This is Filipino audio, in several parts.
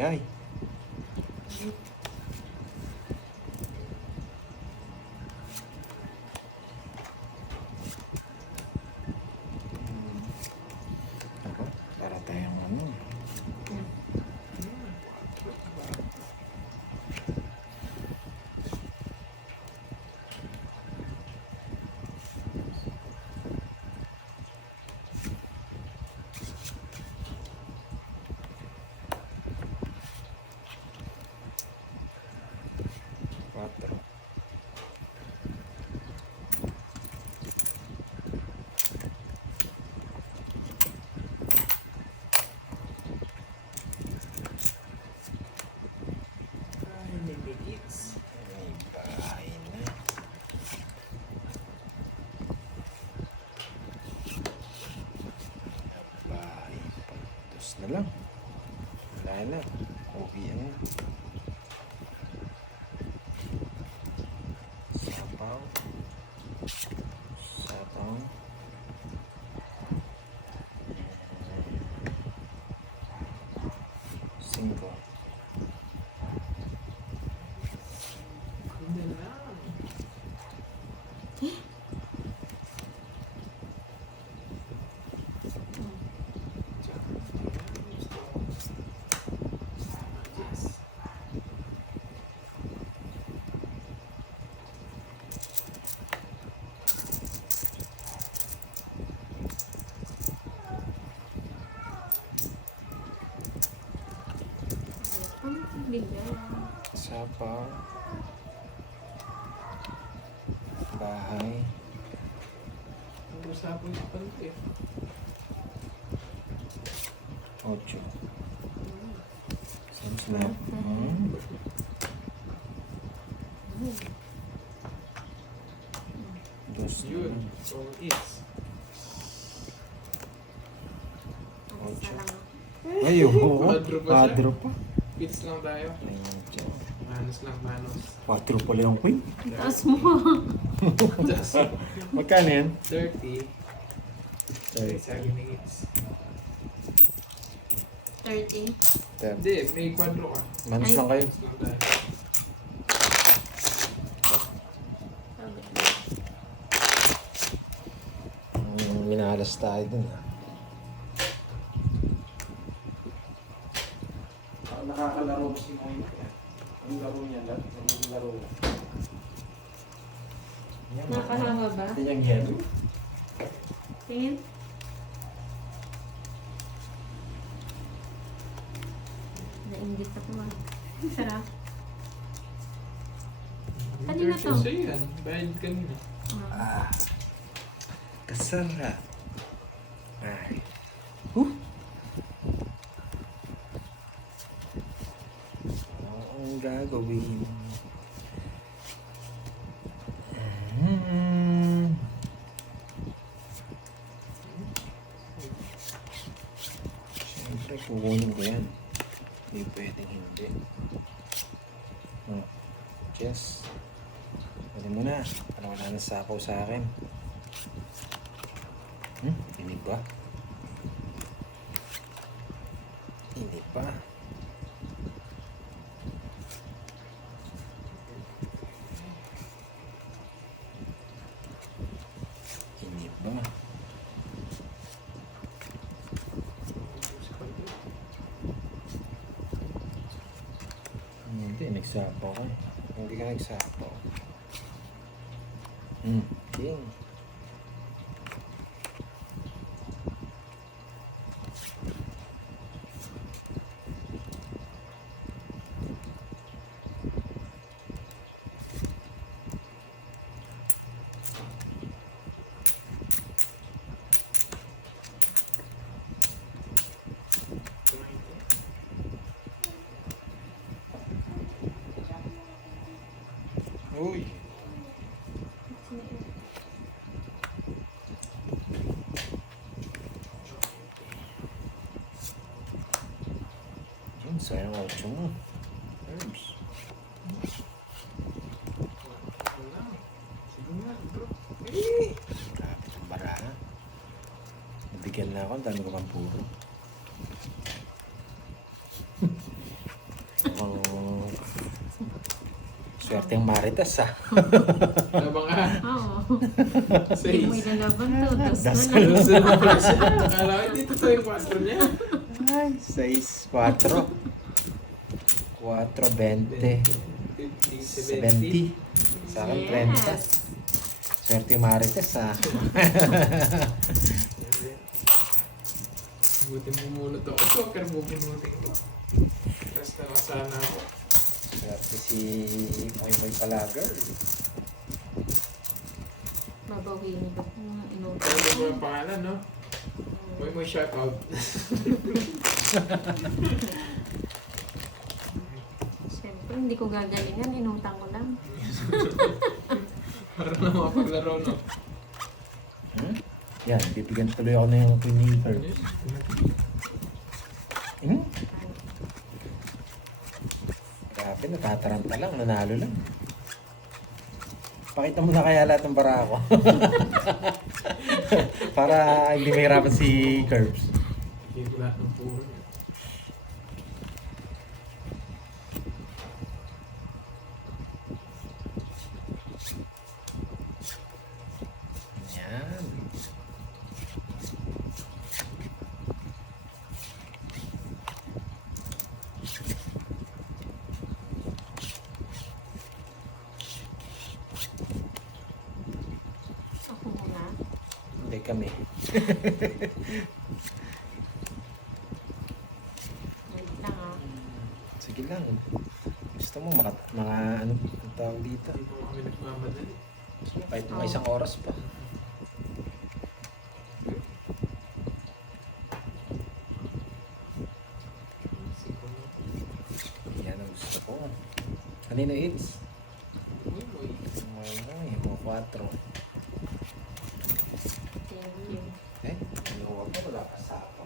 bigay. Ako, para tayong ano. Quatro. May bahay na. Bahay pa. Tapos na lang. Wala na. Uwi na. Sapaw. Sapaw. Cinco. Sapaw. Bahay. Ocho. Sounds like dos. Yun. So, it's. Ocho. Ay, oo. Quadro pa siya. Quadro pa. Pits lang tayo. Ocho. Manos lang, manos. Quadro pala yung queen. Taas mo. Just Magkano yan? 30. Sorry. Sabi ni It's. 30. Hindi, may quadro ka. Manos lang kayo. Manos lang tayo. Minalas tayo dun. Nakakalaro si Moy. Ang laro niya lang. Ang laro. Nakahanga ba? Ito yung yellow. Tingin. Nainggit ako ah. Sarap. Kanina to? Sa'yo yan. Bayad kanina. Ah. Kasarap. Ay. Ang gagawin. Siyempre, kukunin ko yan. Hindi pwedeng hindi. Yes. Pwede mo na. Para wala na sapaw sa akin. Hindi ba? Hindi pa. Hindi pa. Hindi, nagsapaw ka. Hindi ka nagsapaw. Hindi. Uy. Yun, sayang 8 mo. Herbs. Grabe itong baraha. Nabigyan na ako, ang dami ko pang puro. Swerte yung Marites ah. Labang ka. Oo. Hindi mo 6. ilalaban to. Dos Das na lang. Gusto na pala siya. Akala ko dito tayo yung 4 niya. Ay, 6, 4. 4, 20. 50, 70. Sa akin, 30. Yes. Swerte yung Marites ah. Buti mo muna to. Ito, pero bubunutin ko. Tapos nakasana ako. Swerte si Moy Moy Palager. Babawiin ko kung inuto. Kaya ba mo yung pangalan, no? May shoutout. Siyempre, hindi ko gagalingan. Inutang ko lang. Para na makapaglaro, no? Yan, bibigyan tuloy ako ng Queen Curve. Grabe, natataranta lang, nanalo lang. Pakita mo na kaya lahat ng bara ko. Para hindi mahirapan si Curbs. Hindi lahat ng puro. Yan. Ako muna. Hindi kami. Wait lang ah. Sige lang. Gusto mo mga ano ang tawag dito? Hindi po kami nagmamadali. Kahit mga isang oras pa. Yan ang gusto ko. Kanino it's? Uy, uy. Mo 4. Thank you. Eh, ano ko wala pa sa ako.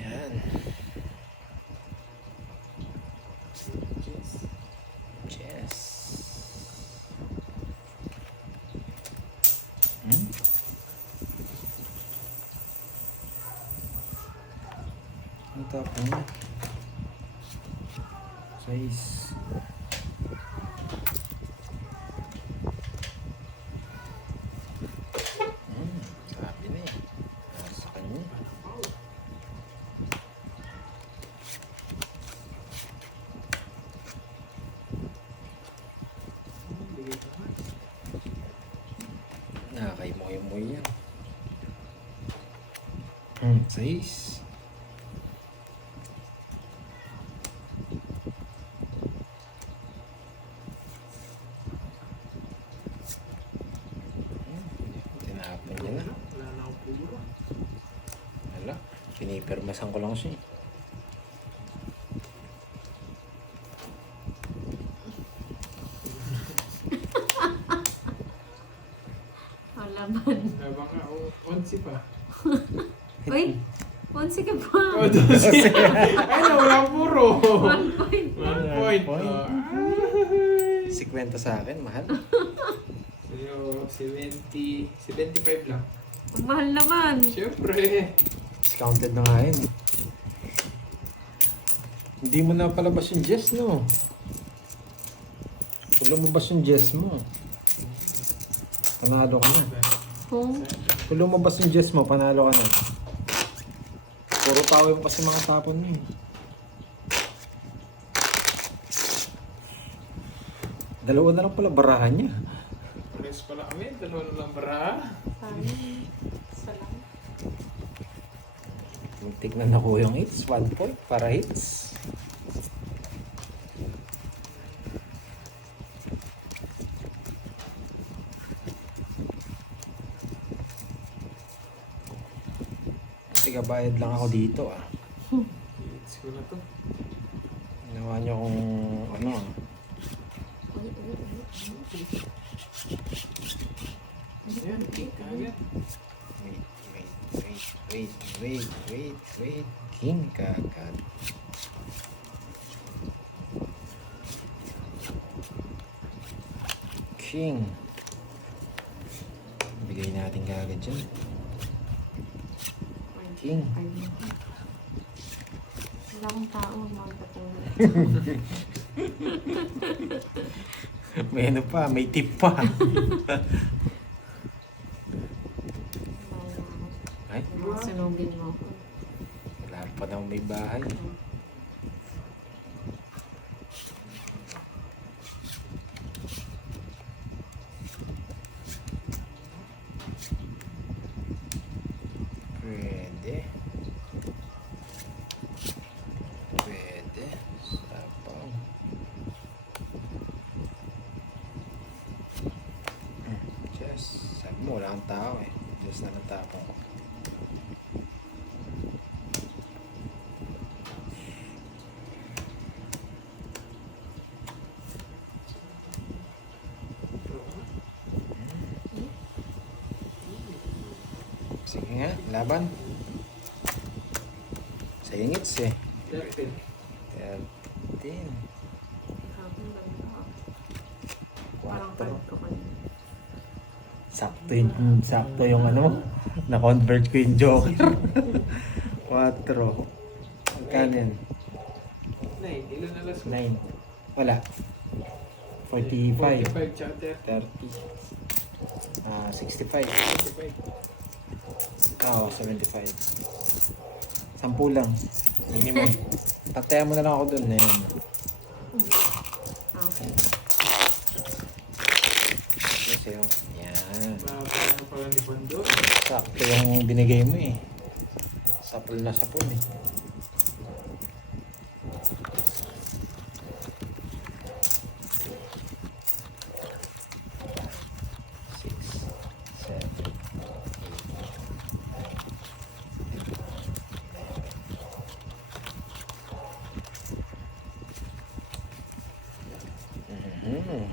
Yan. Yes. Hmm? Ano tapon niya? 6. Sabi na eh. Para sa kanya. Nakakay-moy-moy yan. 6. Tinapon niya na. Wala na akong puro. Wala. Pinipirmasan ko lang siya eh. Laban. Labang ka. O, 11 pa. Uy! Onsi ka pa! O, 12. Ay, nawala ang puro. 1 point. 1 point. point. Ay. 50 sa akin, mahal. Sa'yo, 70, 75 lang. Ang mahal naman. Siyempre. Discounted na nga yun. Hindi mo na palabas yung Jess, no? Kung lumabas yung Jess mo, panalo ka na. Kung Kung lumabas yung Jess mo, panalo ka na. Puro tao yung kasi mga tapon mo eh. Dalawa na lang pala barahan niya. Pares pala kami. Dalawa na lang bara. paano? Isa lang. Muntik na nakuha yung hits. 1 point para hits. Tigabayad lang ako dito ah. Let's go na to. Ginawa niyo kung ano ah. Uy, uy, uy. Ayan, kick agad. Wait. King kagad. King. natin kagad dyan. King. Wala akong tao, mga katulad. May ano pa, may tip pa. Ay, Sunugin mo ako. wala pa daw may bahay. Pwede. Pwede. Sapaw. Diyos. Sabi mo, wala kang tao eh. Diyos na ng tapang ko. Sige nga, laban. Sa ingits eh. 13. Habang ganda. Parang 4. palit ko kanina. Sakto yung ano, na-convert ko yung joker. 4. Magkano yan? 9. Ilan na last 9. Wala. 45. 45 tsaka 30. 65. 35. Oo, 75. 10 lang. Minimum. Pantayan mo na lang ako dun. Ayan. Okay. Kasi yun. Yan. Parang pala ni Bando. Sakto yung binigay mo eh. Sapul na sapul eh.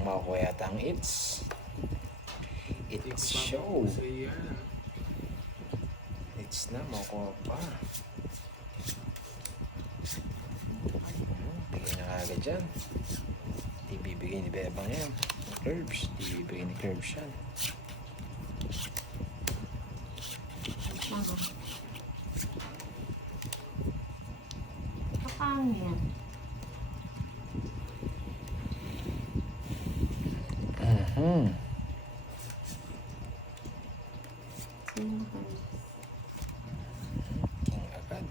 Makukuha yata ang It's show. So yan. It's na, makukuha pa. Bigay na kagad dyan. Di bibigay ni Bebang yan. Curbs. Di bibigay ni Curbs yan. Ano? Paano yan? Sino ba kayo? King agad.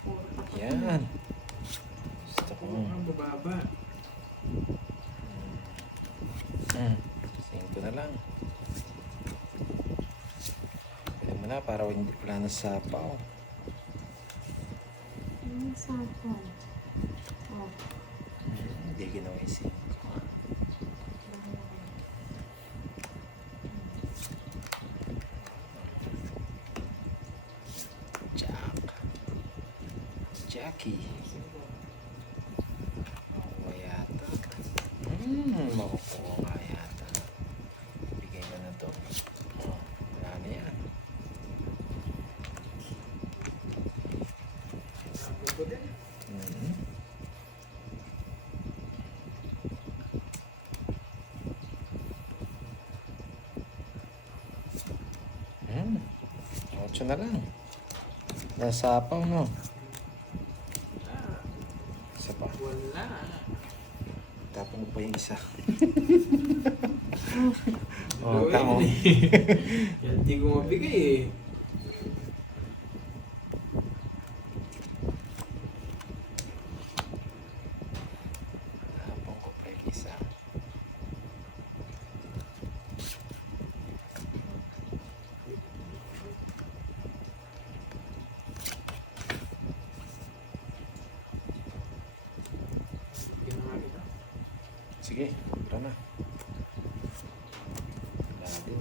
Puro tapat Yan. na. Gusto ko. Ang bababa. 5 na lang. Pwede mo na para wala na sapaw. Ano sa akin? Oh. Hindi ginawa yung 5. Jackie. Makukuha yata. Makukuha nga yata. Bigay ko na to. Oh, wala na yan. Sabi ko din. Ocho na lang. Nasapaw no. Isa pa. Wala. Tapong pa yung isa. Oh, tamo. Yan, di ko mabigay eh. Tapong ko pa yung isa. Ginawa kita. Sige, tara na. Wala din.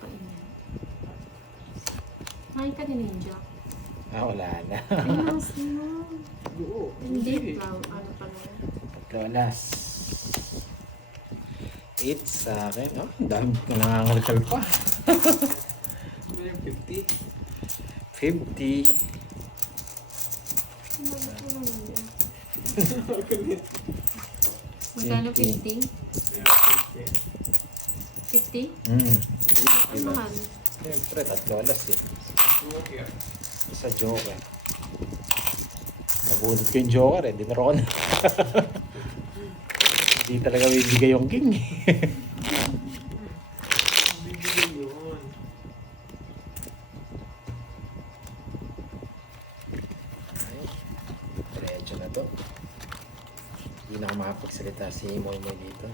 Kainin. Kain ka ni Ninja. Wala na. Ayos mo. Oo. Hindi. Ano pa na? Lolas. 8 sa akin. Oh, ang dami ko nangangalkal pa. May 50. 50. Ano ba Magkano 50? 50? 50? Ang Diba? mahal. Siyempre, $3 eh. Okay. Isa joker. Nabunod ko yung joker eh. Dinaro ko na. Hindi talaga bibigay yung king. Bibigay yun. Diretso na to. Hindi na ako makapagsalita si Moy Moy dito.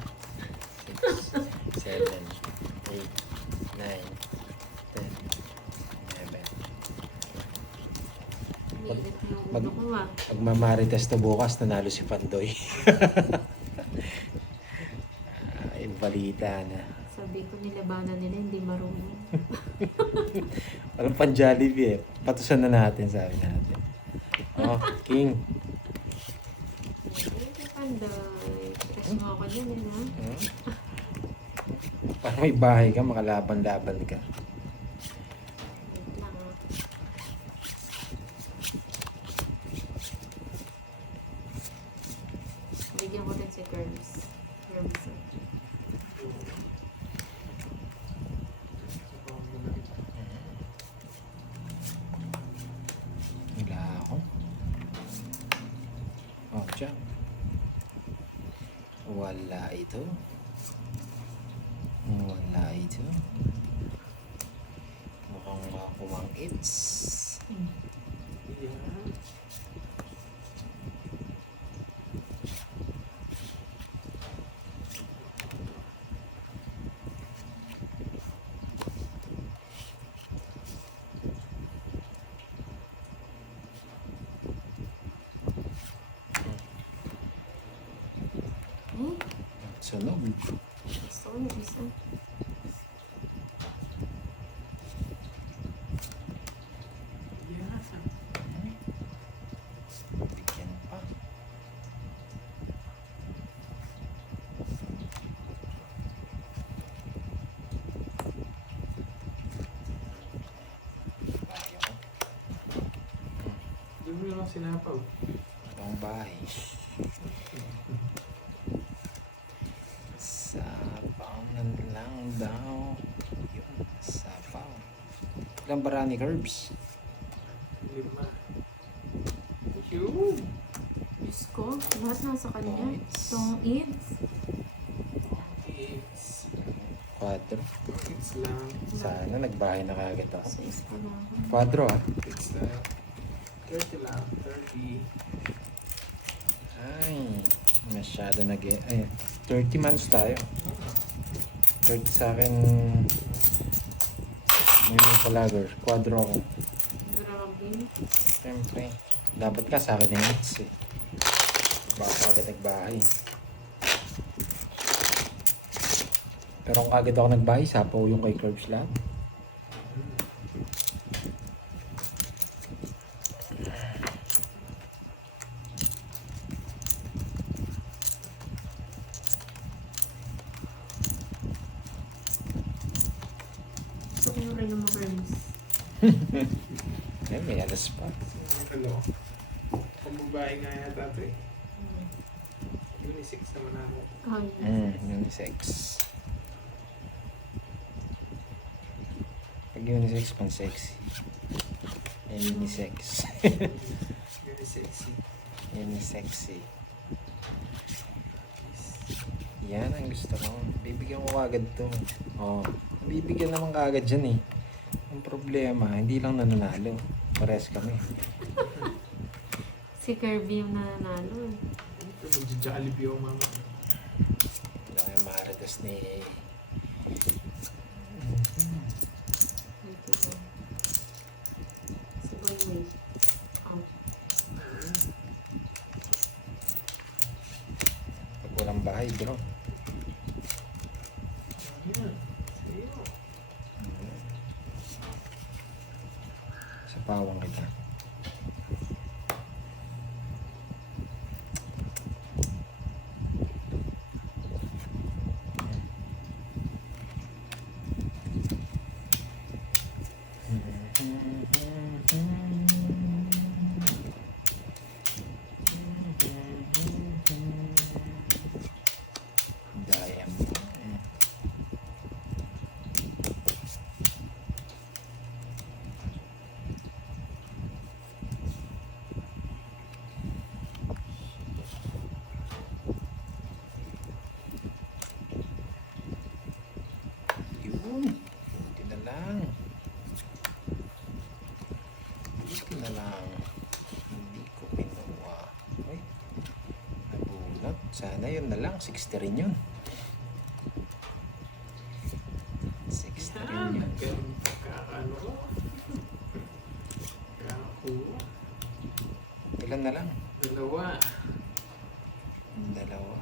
6, 7, 8, 9, 10, 11. Nilit yung mag- ulo ko ah. Magmamarites to bukas, nanalo si Pandoy. Yung balita na. Sabi ko nilabanan nila, hindi marunong. Walang pang Jollibee eh. Patusan na natin, sabi natin. Oh, King. Ay, Panday. Stress mo ako dyan eh, ha? Hmm? Para may bahay ka, makalaban-laban ka. Wait lang ah. Bigyan ko rin si Curbs. Curbs. Wala ako. Oh, dyan. Wala ito. Wala ito. Mukhang makuwang it's. Yeah. Eh, Sunog. gusto ko yung isa. Yeah. Bigyan pa. Bahay ako. Hindi mo lang sinapaw. Ang bahay. Sapaw na lang daw. Yun, sapaw. Ilang bara ni Curbs? 5. Yun. Diyos ko, lahat nasa kanya. Points. Itong AIDS. It's 4. it's lang. Sana nagbahay na kagad ako. Sa isa lang. 4 ah. It's lang. 30 lang. 30. Ay, masyado ay, 30 months tayo. 30 sa akin, may palagor. 4 ako. Grabe. Siyempre, dapat ka sa akin yung hits eh. Baka agad nagbahay. Pero kung agad ako nagbahay, sapaw yung kay Curbs lahat. Gusto ko yung rin ng Curbs. Ay, may alas pa. Ano? Pambabae nga yata ito eh. Unisex naman ako. Oh, yes. Unisex. Pag unisex, pang sexy. Ay, unisex. Unisexy. Unisexy. Yan ang gusto ko. Bibigyan ko agad to. Oh, bibigyan naman kagad dyan eh. Ang problema, hindi lang nananalo. Pares kami. Si Kirby yung nananalo. Ito, magja-jollibee yung mama. Wala kayong marites ni... Ito. Si Boy Way. Oh. Pag walang bahay, bro. Yan. Sa'yo. Sa pawang kita. Sana yun na lang. 60 rin yun. 60 rin yun. Kakano ko. Kakakuha. Ilan na lang? Dalawa. Dalawa.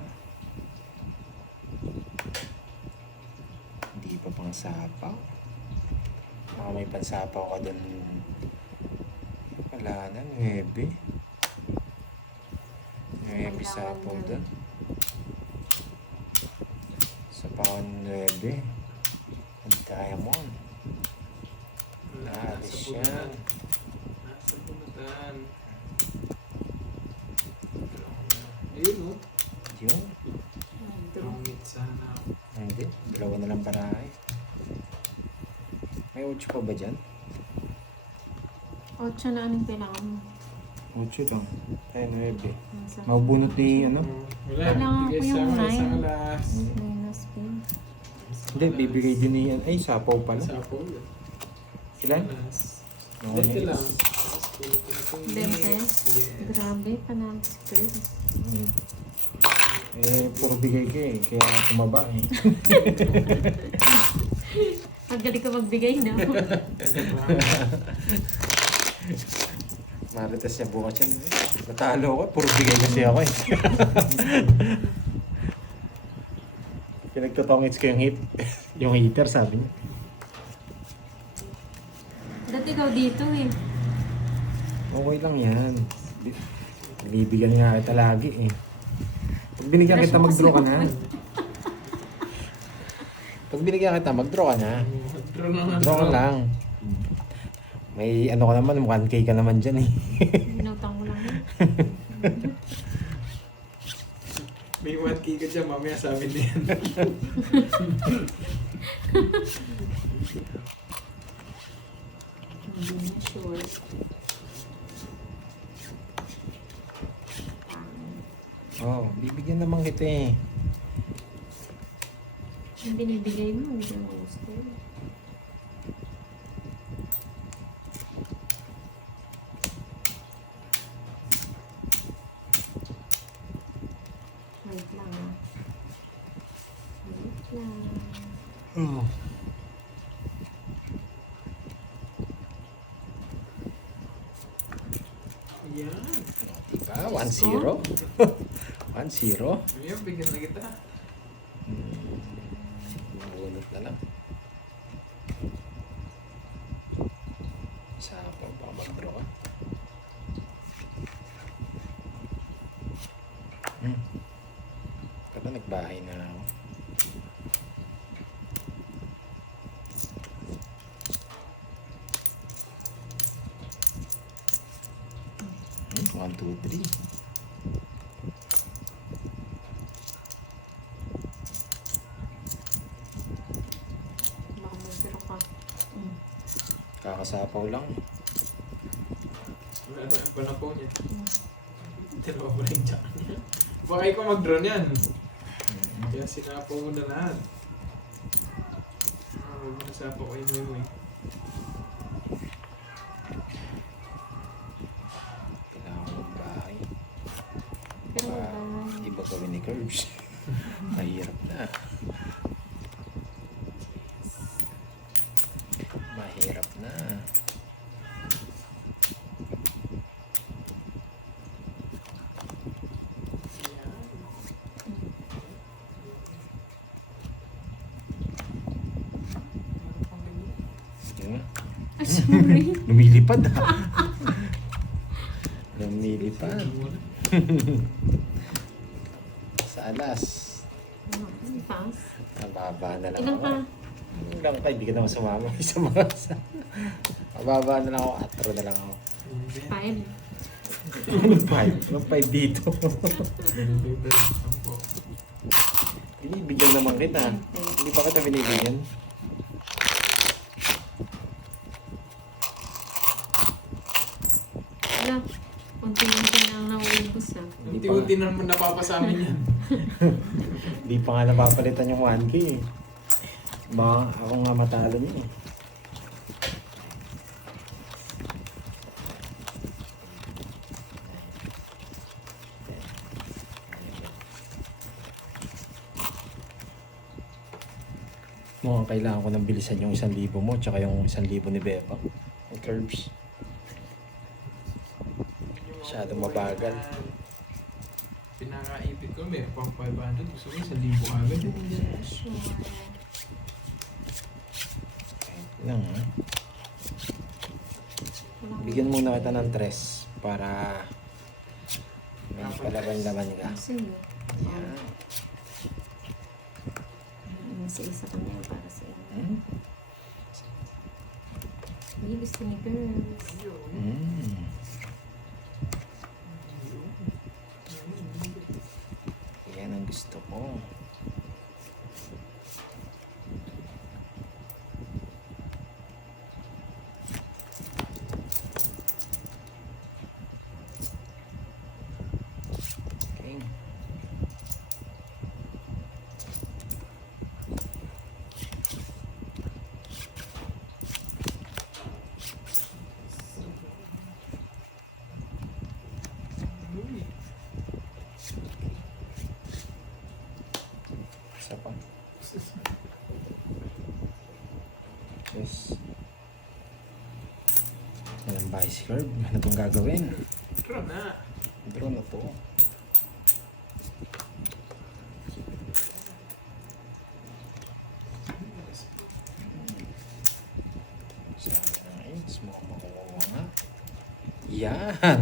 Hindi pa pang sapaw. Baka may pansapaw ka dun. Wala na, 9. 9 sapaw dun. Sapaw 9. Ang diamond. Naalis yan. Nasa bunatan. Ayun o. Yun. Tungit sana. Hindi. Dalawa na lang parahe. May 8 pa ba dyan? 8 na anong kailangan mo? 8 lang. Ay, 9. Nasa Mabunot ni ano? Wala. Kailangan Bigay ko sa yung akin nine. isang alas. minus pin. Hindi, bibigay din ni ay, sapaw pala. Sapo. Ilan? Alas. Oo, 20 lang. 20? Yes. Grabe, panalo si Chris. Mm. Eh, puro bigay ka eh. Kaya tumaba eh. Ang galing ko magbigay, no? Marites niya bukas yan. Natalo ko. Puro bigay kasi ako eh. Pinagtotongits ko yung hit. Yung heater, sabi niya. Dati ikaw dito eh. Okay lang yan. Bibigyan nga kita lagi eh. Pag binigyan kita, mag-draw ka na. Pag binigyan kita, mag-draw ka na. Draw ka lang. May ano ka naman, 1K ka naman dyan eh. Inutang mo lang yun. May 1K ka dyan, mamaya sabi na yan. Hindi na sure. Oh, bibigyan naman kita eh. Yung binibigay mo, hindi mo gusto. Wait lang ah. Wait lang. Oh. Yan. Diba? 1-0. 1-0. Ngayon, bigyan na kita. Bunot na lang. Sa baka mag-draw ka. Pero nagbahay na ako. One, two, three. Baka mag-draw ka. Kakasapaw lang. Wala na yung panapo niya. Dalawa ko lang dyan niya. Baka ikaw mag-drone yan. Kaya sinapo mo na lahat. Huwag mo nasapo ko yung eh. Kailangan ko magbahay. Pero Baka magbahay. iba gawin ni Curbs. Mahirap na. Mahirap na. Yan. Yun nga. Ah, sorry. Lumilipad ha. Lumilipad. Sa alas. Ano, pass. Mababa na lang Ilan ako. pa? Ilang pa, hindi ka naman sumama. Isa mga sa... Mababa na lang ako. 4 na lang ako. 5. Anong 5? Anong 5 dito? Binibigyan naman kita. Hindi pa kita binibigyan. Wala. Unti-unti na ang nauubos ah. Unti-unti na naman napapasamin yan. Hindi pa nga napapalitan yung 1K eh. Baka ako nga matalo niya eh. Mukhang kailangan ko nang bilisan yung 1,000 mo tsaka yung 1,000 ni Beba. Yung curves. Masyadong mabagal. Pinakaipit ko, may pang 500. Gusto ko 1,000 agad. Hindi na sure. Kahit lang ha. Walang- Bigyan muna kita ng tres para may palaban-laban ka. Sige. Yan. Isa-isa kami yan para sa inyo. Hmm? Hindi gusto ni girls. Hmm. Yan ang gusto ko. Okay. Isa pa. Yes. Walang vice curve. Ano itong gagawin? Draw na. Draw na to. Sabi ng AIDS, mukhang makukuha nga. Yan!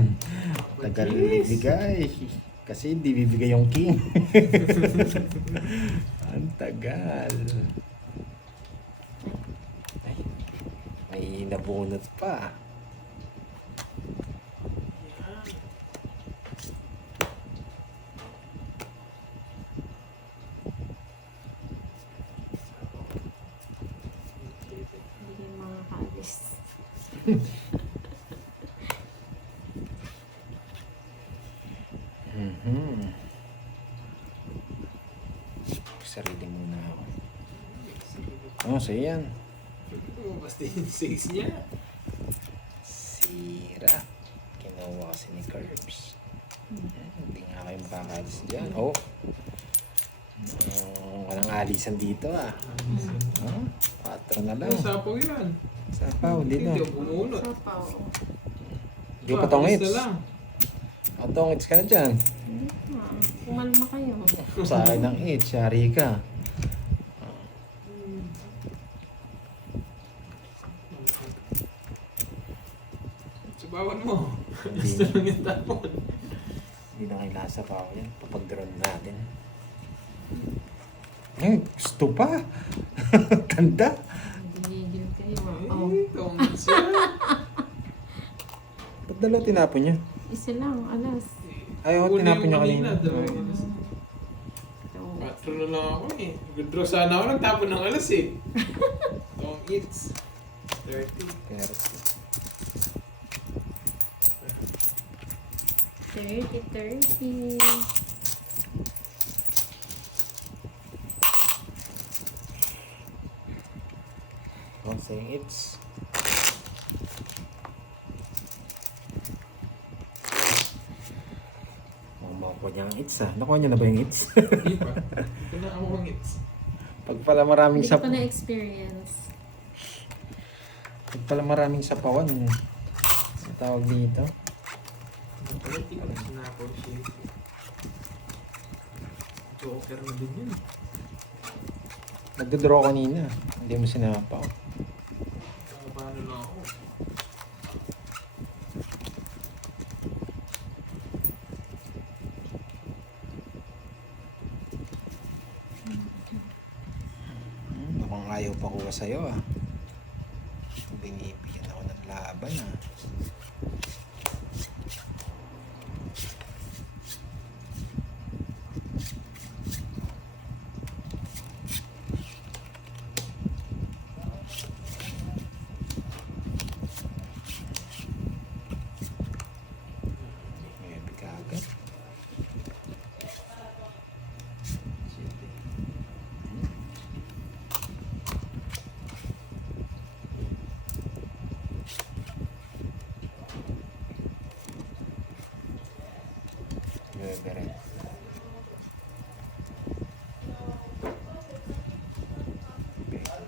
Tagal bibigay. Kasi hindi bibigay yung king. Ang tagal. Ay, may nabunot pa. Hindi kayo makakalis. Mhm. Sarili muna ako. Oh, so yan. Basta yung 6 niya. Sira. Kinuha kasi ni Curbs. Hindi nga kayo makakalis dyan. Oh. Walang alisan dito ah. Oh, 4 na lang. Ang sapaw yan. Sapaw, hindi na. Hindi ako bumunot. Sapaw. Hindi pa tongits. Alis na lang. Oh, tongits ka na dyan. Hindi na. Kumalma kayo. Sa akin ng 8, syari ka. Subawan mo. Hindi Gusto na. lang yung tapon. Hindi na kailangan sa pao yan. Papag-drone natin. Ay, gusto pa. Tanda. Gigil kayo. Oh. Eh, tongits yan. Ba't dalawa tinapon niya? Isa lang, alas. Ay, oh, Una tinapon yung niya kanina. dalawang alas. 4 na lang ako eh. Good-draw sana ako. Nagtapon ng alas eh. Tongits. 30. 30. Oh, saying it's. Makuha niya ang hits ah. Nakuha niya na ba yung hits? Hindi pa. Ito na ako ang hits. Pag pala maraming Hindi ko sap... pa na-experience. Pag pala maraming sapawan. Ang tawag dito. Hindi ko na sinappreciate. Joker na din yun. Nagdodraw kanina. Hindi mo sinapaw. Paano lang ako. Mukhang ayaw pa kuha sa'yo ah. Binibigyan ako ng laban ah. May agad. Bere. Okay.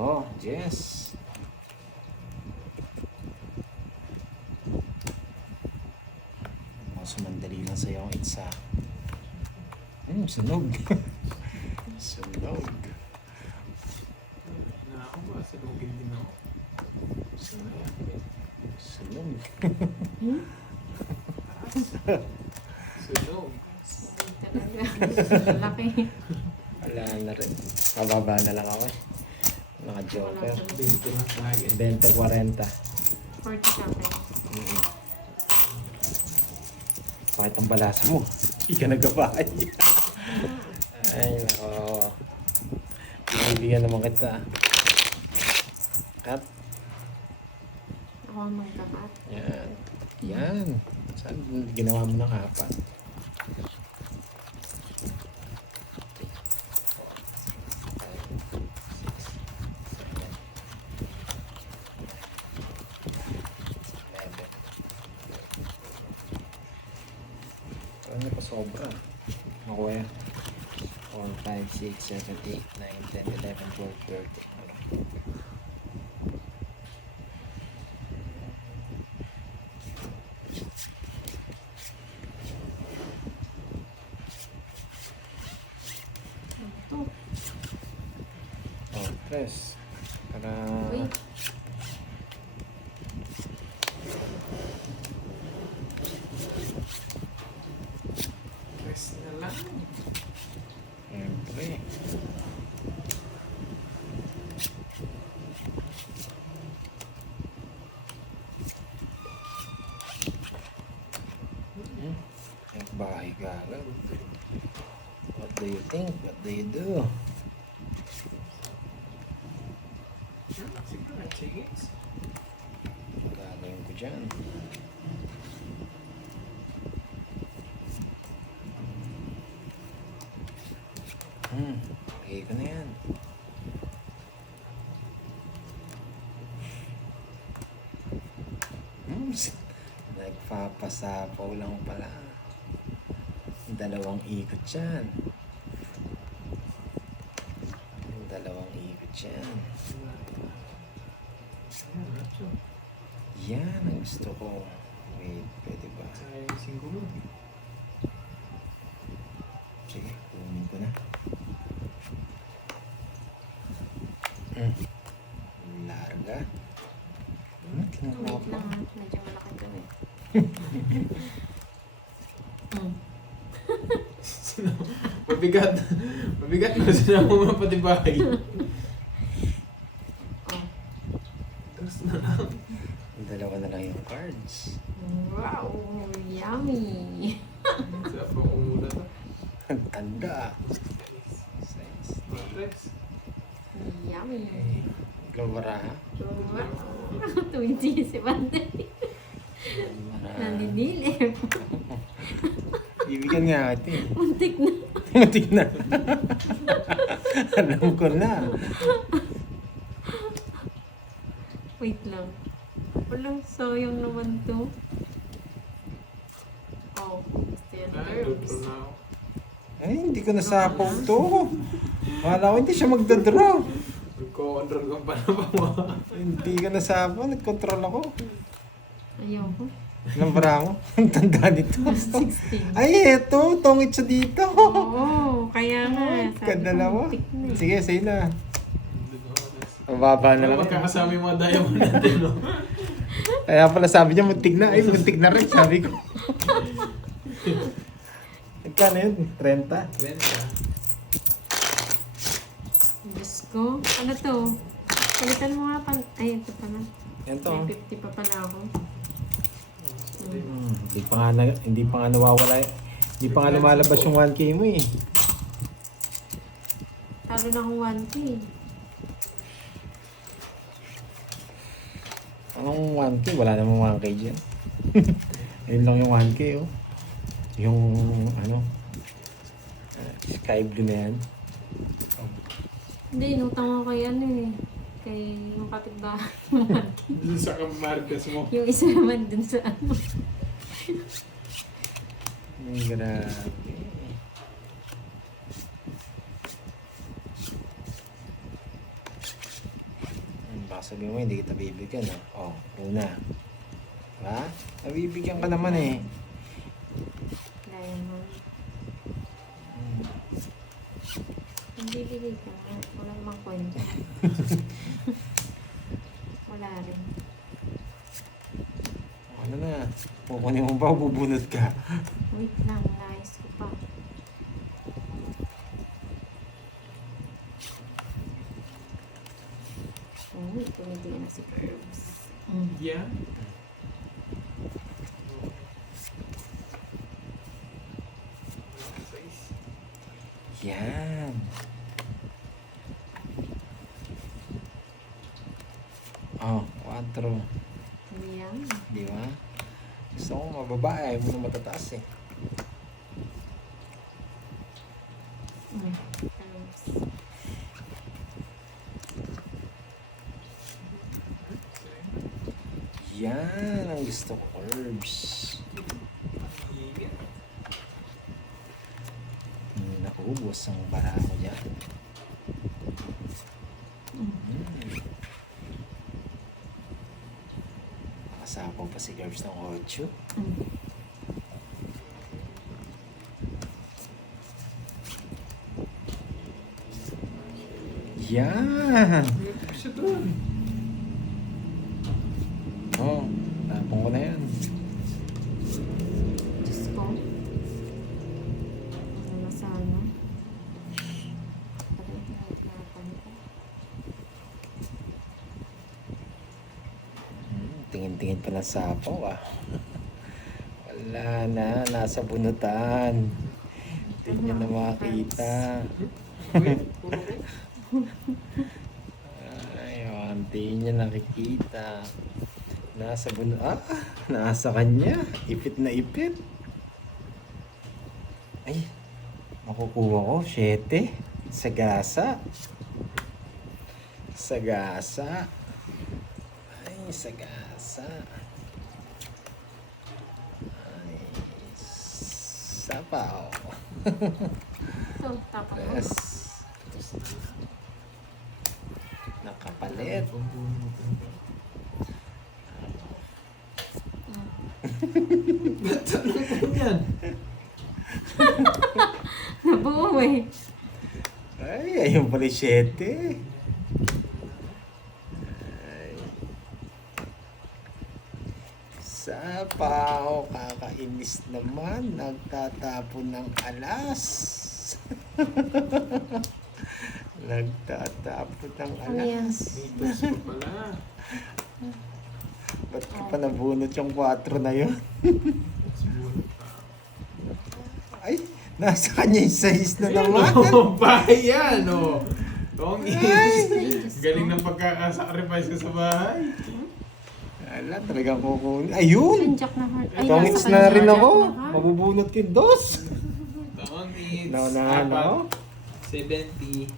Oh, yes. Oh, sumandali lang sa'yo ang itsa. Sunog. Sunog. Na ako ba? Salugin din ako. Sunog. Sunog. Sunog. Talaga. Laki. Wala na rin. Pababa na lang ako. Naka-joker. Wala. Dito na tayo. 20-40. 40 sa akin. Bakit ang balasa mo? Hindi ka nagabay. Ay, nako. Pinibigyan naman kita. Cut. Ako ang magkakat. Yan. Yan. Saan ginawa mo ng apat? Ano pa sobra? Nakuha yan. 4, 5, 6, 7, 8, 9, 10, 11, 12, 13. Ito. Oh, press. Para... Uy. Rest na lang. Siyempre. Bahay gagawin. What do you think? What do you do? Siguro, chicks. Gagawin ko dyan. Lagay ko na yan. Nagpapasapaw lang pala. Dalawang ikot yan. Dalawang ikot yan. Yan ang gusto ko. Wait, pwede ba? Ayusin ko mo. Sige, kunin ko na. Larga. Kinuha Wait ko. lang. Medyo malaki to eh. Mabigat. Mabigat na sila mo mapatibay. Oh. Tapos na lang. Dalawa na lang yung cards. Wow. Yummy. Sa pangumuna to. Ang tanda. Size. Matres. Yummy. Gawara. Wow. 20 si Bande. Nandidilim. Bibigyan nga ate. Muntik na. Matik na. Alam ko na. Wait lang. Walang sayang naman to. Oh, still Ay, nerves. dutro na ako. Ay, hindi ko nasapaw to. Wala ko, hindi siya magdadraw. Nagko-control ka pa na ba mo? Hindi ka nasapaw, nag-control ako. Ayoko. Ilang bara mo? Ang tanda nito. 16. Ay, eto, tongit siya dito. Oo, kaya nga. Sabi ko, Kadalawa. muntik na eh. Sige, say na. Mababa na Ano lang. magkakasama yung mga diamond natin, no? Kaya pala sabi niya, muntik na. Ay, muntik na rin, sabi ko. Nagkano yun? 30? Benta. Diyos ko. Ano to? Palitan mo nga pa. Ay, ito pala. Yan to. May 50 pa pala ako. Hindi pa nga nawawala. Hindi pa nga lumalabas yung 1K mo eh. Talo na akong 1K. Anong 1K? Wala namang 1K dyan. Ayun lang yung 1K oh. Yung ano, sky blue na yan. Hindi, inutang ako kay ano eh. Kay yung kapitbahay. Dun sa kamarkas mo. Yung isa naman dun sa ano. Grabe. sabi mo, hindi kita bibigyan. Oh, una. Diba? Nabibigyan ka naman eh. Diamond. Hindi bigay ka nga. Wala namang kwenta. Wala rin. Ano na? Kukunin mo ba o bubunot ka? Wait lang, nais ko pa. Uy, tumitingin na si Curbs. Yeah. Yan. Oh, 4. Ayan. Di ba? Gusto ko mababa, ayaw mo na matataas eh. Curbs. Yan ang gusto ko, Curbs. Nakuubos ang bara ko dyan. Nakasapaw pa si Curbs ng 8. Yan! Siya doon. Oh, tapong ko na yan. Diyos ko. Ano na sana? Tingin-tingin pa ng sapaw ah. Wala na, nasa bunutan. Hindi niya na makita. Ayun, hindi niya nakikita. Nasa bunutan. Nasa kanya. Ipit na ipit. Ay, makukuha ko. 7. Sagasa. Sagasa. Ay, sagasa. Ay, sapaw. Ito, tapos ko. Yes. Nakapalit. Yan. Nabuo eh. Ay, ayun pala 7. Ay. Sapaw, kakainis naman. Nagtatapon ng alas. Nagtatapon ng Ano yan? alas. Mitos ko pala. Ba't ka pa nabunot yung 4 na yun? Ay, nasa kanya yung size na naman. Oh, bayan, oh. Tong Ay. is. Galing ng pagkakasacrifice ko sa bahay. Ala, talagang kukunin. Ayun! Jack na heart. Ay, Tongits nasa na kanya rin Jack ako. na heart. Mabubunot ko yung 2. Tong is. Naunahan ako. 70.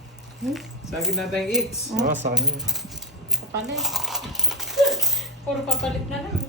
Sabi natin it's. Oo, sa kanya. Papalit. Puro papalit na lang.